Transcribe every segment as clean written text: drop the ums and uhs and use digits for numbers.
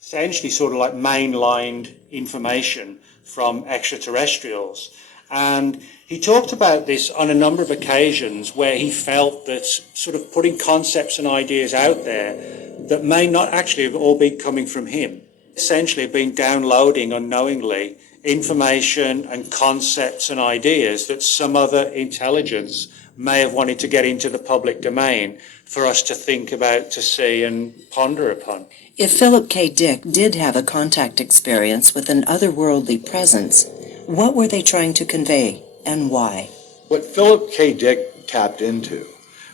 essentially sort of like mainlined information from extraterrestrials. And he talked about this on a number of occasions where he felt that sort of putting concepts and ideas out there that may not actually have all been coming from him, essentially have been downloading unknowingly information and concepts and ideas that some other intelligence may have wanted to get into the public domain for us to think about, to see and ponder upon. If Philip K. Dick did have a contact experience with an otherworldly presence, what were they trying to convey and why? What Philip K. Dick tapped into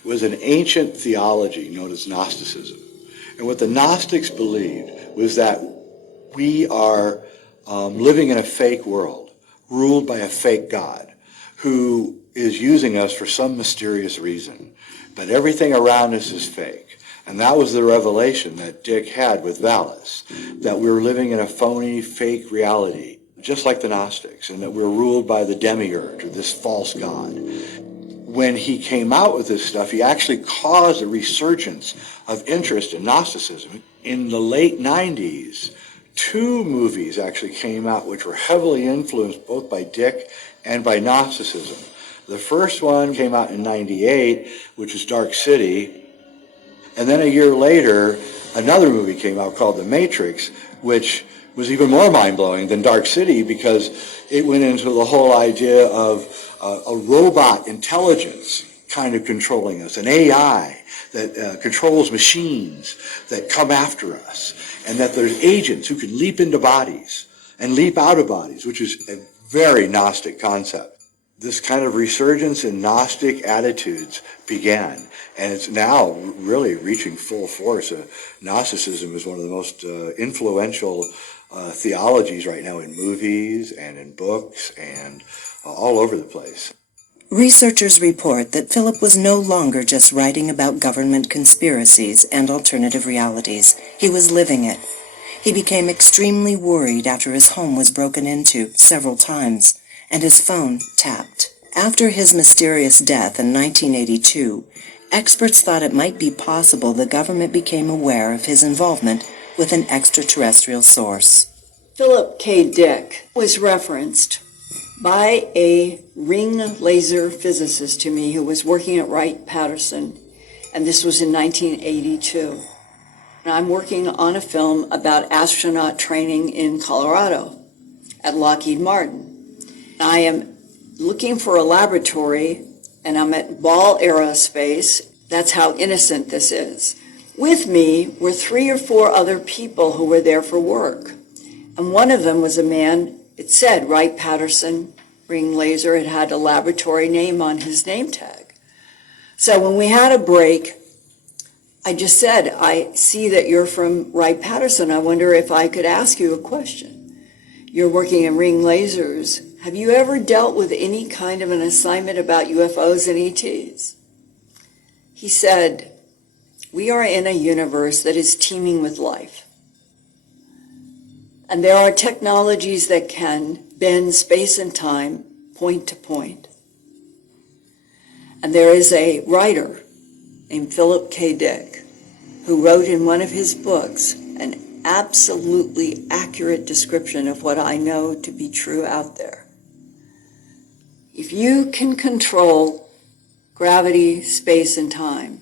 was an ancient theology known as Gnosticism. And what the Gnostics believed was that we are living in a fake world, ruled by a fake God, who is using us for some mysterious reason. But everything around us is fake. And that was the revelation that Dick had with Valis, that we're living in a phony, fake reality, just like the Gnostics, and that we're ruled by the demiurge, or this false god. When he came out with this stuff, he actually caused a resurgence of interest in Gnosticism. In the late 90s, 2 movies actually came out which were heavily influenced both by Dick and by Gnosticism. The first one came out in 98, which was Dark City. And then a year later, another movie came out called The Matrix, which was even more mind-blowing than Dark City because it went into the whole idea of a robot intelligence kind of controlling us, an AI that controls machines that come after us, and that there's agents who can leap into bodies and leap out of bodies, which is a very Gnostic concept. This kind of resurgence in Gnostic attitudes began, and it's now really reaching full force. Gnosticism is one of the most influential theologies right now in movies and in books and all over the place. Researchers report that Philip was no longer just writing about government conspiracies and alternative realities. He was living it. He became extremely worried after his home was broken into several times and his phone tapped. After his mysterious death in 1982, experts thought it might be possible the government became aware of his involvement with an extraterrestrial source. Philip K. Dick was referenced by a ring laser physicist to me who was working at Wright-Patterson, and this was in 1982. And I'm working on a film about astronaut training in Colorado at Lockheed Martin. I am looking for a laboratory, and I'm at Ball Aerospace. That's how innocent this is. With me were 3 or 4 other people who were there for work. And one of them was a man, it said Wright-Patterson ring laser. It had a laboratory name on his name tag. So when we had a break, I just said, I see that you're from Wright-Patterson. I wonder if I could ask you a question. You're working in ring lasers. Have you ever dealt with any kind of an assignment about UFOs and ETs? He said, we are in a universe that is teeming with life. And there are technologies that can bend space and time point to point. And there is a writer named Philip K. Dick who wrote in one of his books an absolutely accurate description of what I know to be true out there. If you can control gravity, space, and time,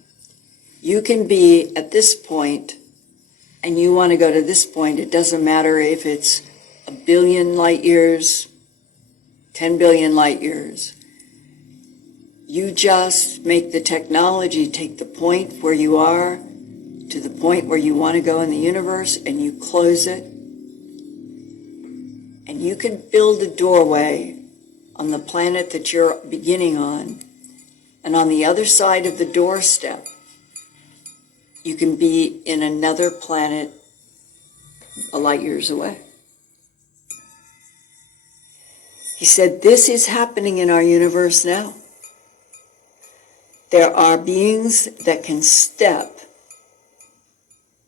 you can be at this point and you want to go to this point. It doesn't matter if it's 1 billion light years, 10 billion light years. You just make the technology take the point where you are to the point where you want to go in the universe, and you close it. And you can build a doorway on the planet that you're beginning on, and on the other side of the doorstep, you can be in another planet a light years away. He said, this is happening in our universe now. There are beings that can step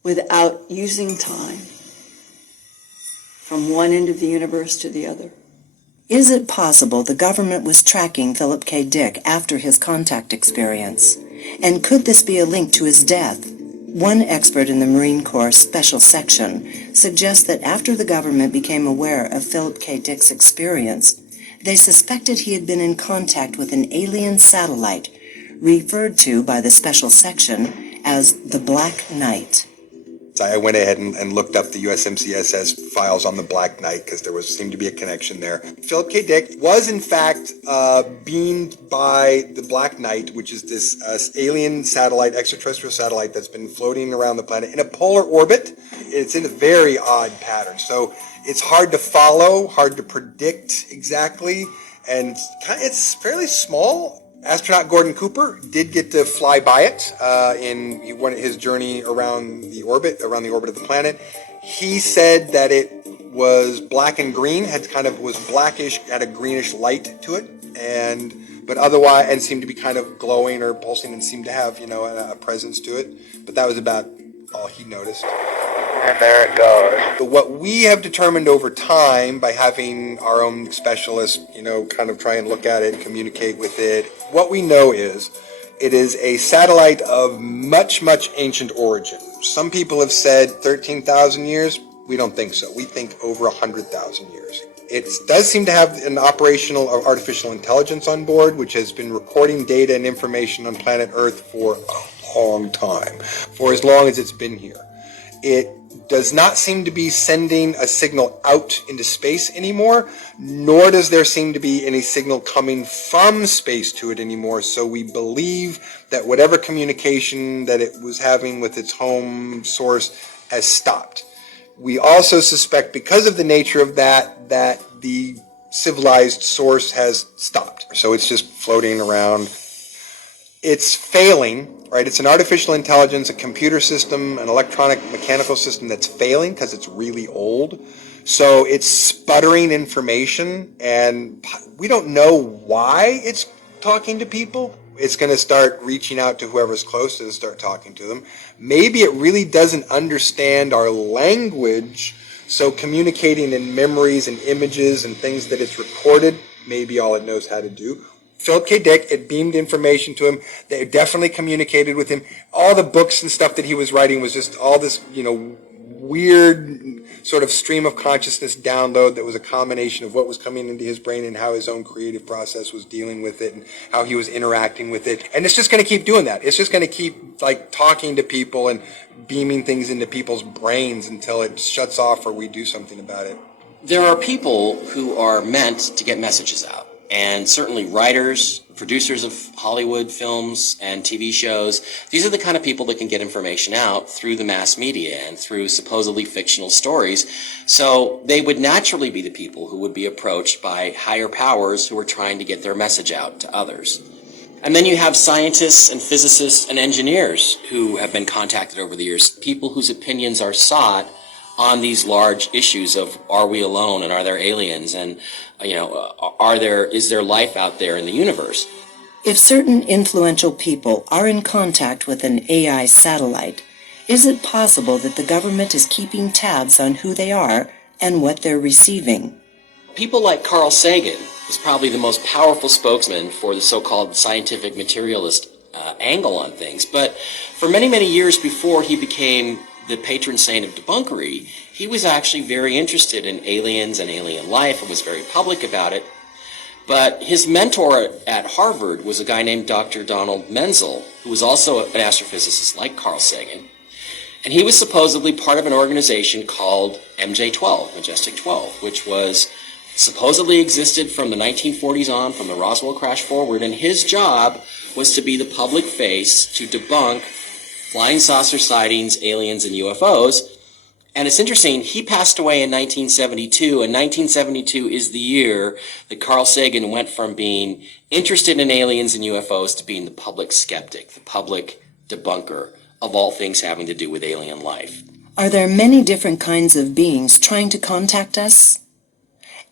without using time from one end of the universe to the other. Is it possible the government was tracking Philip K. Dick after his contact experience? And could this be a link to his death? One expert in the Marine Corps Special Section suggests that after the government became aware of Philip K. Dick's experience, they suspected he had been in contact with an alien satellite, referred to by the Special Section as the Black Knight. I went ahead and looked up the USMCSS files on the Black Knight because there seemed to be a connection there. Philip K. Dick was in fact beamed by the Black Knight, which is this alien satellite, extraterrestrial satellite that's been floating around the planet in a polar orbit. It's in a very odd pattern, so it's hard to follow, hard to predict exactly, and it's fairly small. Astronaut Gordon Cooper did get to fly by it in his journey around the orbit of the planet. He said that it was black and green, was blackish, had a greenish light to it, but otherwise, and seemed to be kind of glowing or pulsing, and seemed to have a presence to it. But that was about all he noticed. And there it goes. But what we have determined over time by having our own specialists, kind of try and look at it and communicate with it, what we know is it is a satellite of much, much ancient origin. Some people have said 13,000 years. We don't think so. We think over 100,000 years. It does seem to have an operational artificial intelligence on board, which has been recording data and information on planet Earth for a long time, for as long as it's been here. It does not seem to be sending a signal out into space anymore, nor does there seem to be any signal coming from space to it anymore. So we believe that whatever communication that it was having with its home source has stopped. We also suspect, because of the nature of that the civilized source has stopped. So it's just floating around. It's failing. Right, it's an artificial intelligence, a computer system, an electronic mechanical system that's failing because it's really old. So it's sputtering information, and we don't know why it's talking to people. It's going to start reaching out to whoever's closest and start talking to them. Maybe it really doesn't understand our language, so communicating in memories and images and things that it's recorded, maybe all it knows how to do. Philip K. Dick, it beamed information to him. They definitely communicated with him. All the books and stuff that he was writing was just all this, weird sort of stream of consciousness download that was a combination of what was coming into his brain and how his own creative process was dealing with it and how he was interacting with it. And it's just going to keep doing that. It's just going to keep talking to people and beaming things into people's brains until it shuts off or we do something about it. There are people who are meant to get messages out. And certainly writers, producers of Hollywood films and TV shows, these are the kind of people that can get information out through the mass media and through supposedly fictional stories. So they would naturally be the people who would be approached by higher powers who are trying to get their message out to others. And then you have scientists and physicists and engineers who have been contacted over the years, people whose opinions are sought on these large issues of are we alone and are there aliens and is there life out there in the universe? If certain influential people are in contact with an AI satellite, is it possible that the government is keeping tabs on who they are and what they're receiving? People like Carl Sagan is probably the most powerful spokesman for the so-called scientific materialist angle on things, but for many, many years before he became the patron saint of debunkery, he was actually very interested in aliens and alien life and was very public about it. But his mentor at Harvard was a guy named Dr. Donald Menzel, who was also an astrophysicist like Carl Sagan. And he was supposedly part of an organization called MJ-12, Majestic 12, which was supposedly existed from the 1940s on, from the Roswell crash forward, and his job was to be the public face to debunk flying saucer sightings, aliens, and UFOs. And it's interesting, he passed away in 1972, and 1972 is the year that Carl Sagan went from being interested in aliens and UFOs to being the public skeptic, the public debunker of all things having to do with alien life. Are there many different kinds of beings trying to contact us?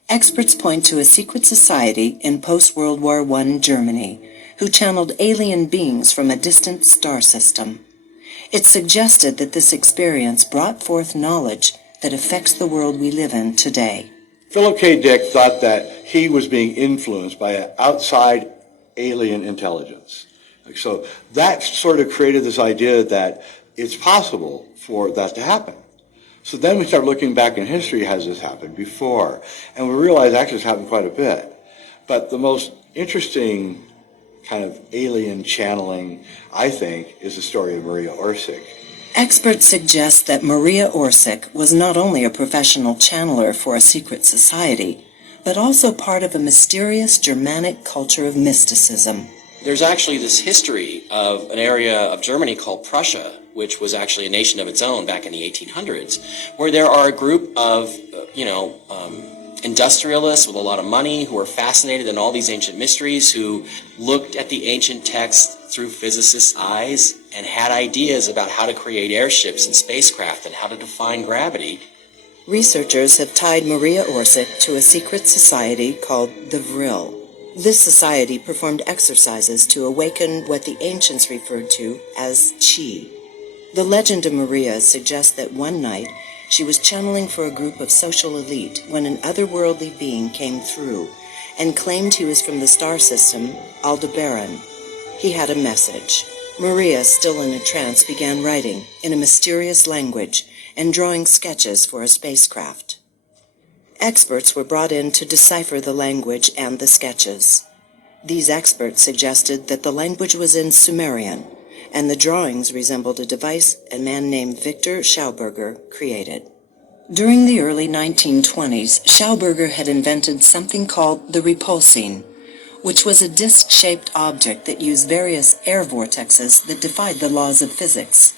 Experts point to a secret society in post-World War I Germany who channeled alien beings from a distant star system. It's suggested that this experience brought forth knowledge that affects the world we live in today. Philip K. Dick thought that he was being influenced by an outside alien intelligence. So that sort of created this idea that it's possible for that to happen. So then we start looking back in history, has this happened before? And we realize actually it's happened quite a bit. But the most interesting kind of alien channeling, I think, is the story of Maria Orsic. Experts suggest that Maria Orsic was not only a professional channeler for a secret society, but also part of a mysterious Germanic culture of mysticism. There's actually this history of an area of Germany called Prussia, which was actually a nation of its own back in the 1800s, where there are a group of, industrialists with a lot of money who are fascinated in all these ancient mysteries, who looked at the ancient texts through physicists' eyes and had ideas about how to create airships and spacecraft and how to define gravity. Researchers have tied Maria Orsic to a secret society called the Vril. This society performed exercises to awaken what the ancients referred to as chi. The legend of Maria suggests that one night she was channeling for a group of social elite when an otherworldly being came through and claimed he was from the star system Aldebaran. He had a message. Maria, still in a trance, began writing in a mysterious language and drawing sketches for a spacecraft. Experts were brought in to decipher the language and the sketches. These experts suggested that the language was in Sumerian, and the drawings resembled a device a man named Victor Schauberger created. During the early 1920s, Schauberger had invented something called the repulsine, which was a disc-shaped object that used various air vortexes that defied the laws of physics.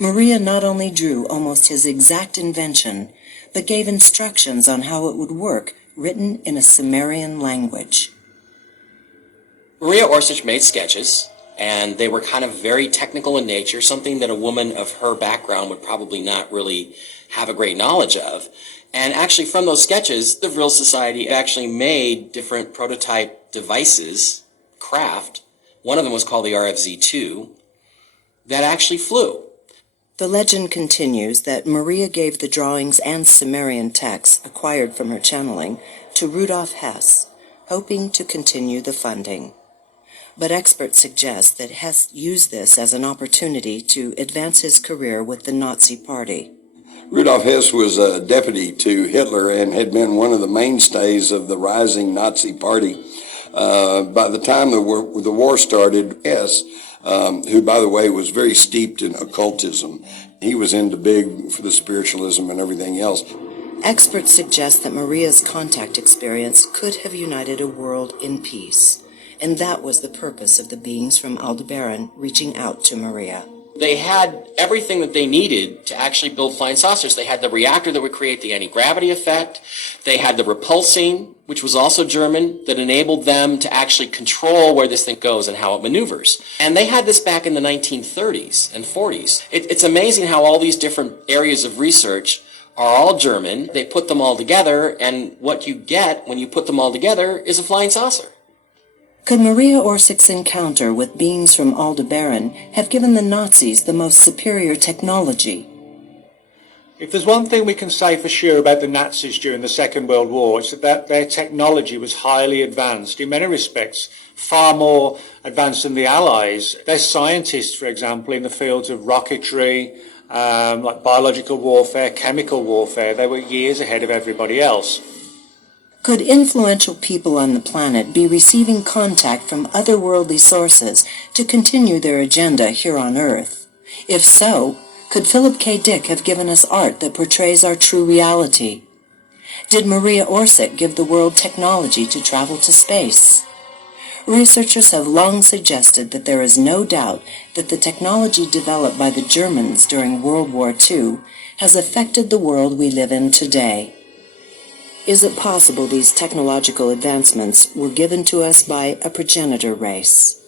Maria not only drew almost his exact invention, but gave instructions on how it would work, written in a Sumerian language. Maria Orsic made sketches, and they were kind of very technical in nature, something that a woman of her background would probably not really have a great knowledge of. And actually from those sketches, the Vril Society actually made different prototype devices, craft. One of them was called the RFZ-2, that actually flew. The legend continues that Maria gave the drawings and Sumerian texts acquired from her channeling to Rudolf Hess, hoping to continue the funding. But experts suggest that Hess used this as an opportunity to advance his career with the Nazi Party. Rudolf Hess was a deputy to Hitler and had been one of the mainstays of the rising Nazi Party. By the time the war started, Hess, who, by the way, was very steeped in occultism, he was into big for the spiritualism and everything else. Experts suggest that Maria's contact experience could have united a world in peace, and that was the purpose of the beings from Aldebaran reaching out to Maria. They had everything that they needed to actually build flying saucers. They had the reactor that would create the anti-gravity effect. They had the repulsine, which was also German, that enabled them to actually control where this thing goes and how it maneuvers. And they had this back in the 1930s and 40s. It's amazing how all these different areas of research are all German. They put them all together, and what you get when you put them all together is a flying saucer. Could Maria Orsic's encounter with beings from Aldebaran have given the Nazis the most superior technology? If there's one thing we can say for sure about the Nazis during the Second World War, it's that their technology was highly advanced, in many respects far more advanced than the Allies. Their scientists, for example, in the fields of rocketry, like biological warfare, chemical warfare, they were years ahead of everybody else. Could influential people on the planet be receiving contact from otherworldly sources to continue their agenda here on Earth? If so, could Philip K. Dick have given us art that portrays our true reality? Did Maria Orsic give the world technology to travel to space? Researchers have long suggested that there is no doubt that the technology developed by the Germans during World War II has affected the world we live in today. Is it possible these technological advancements were given to us by a progenitor race?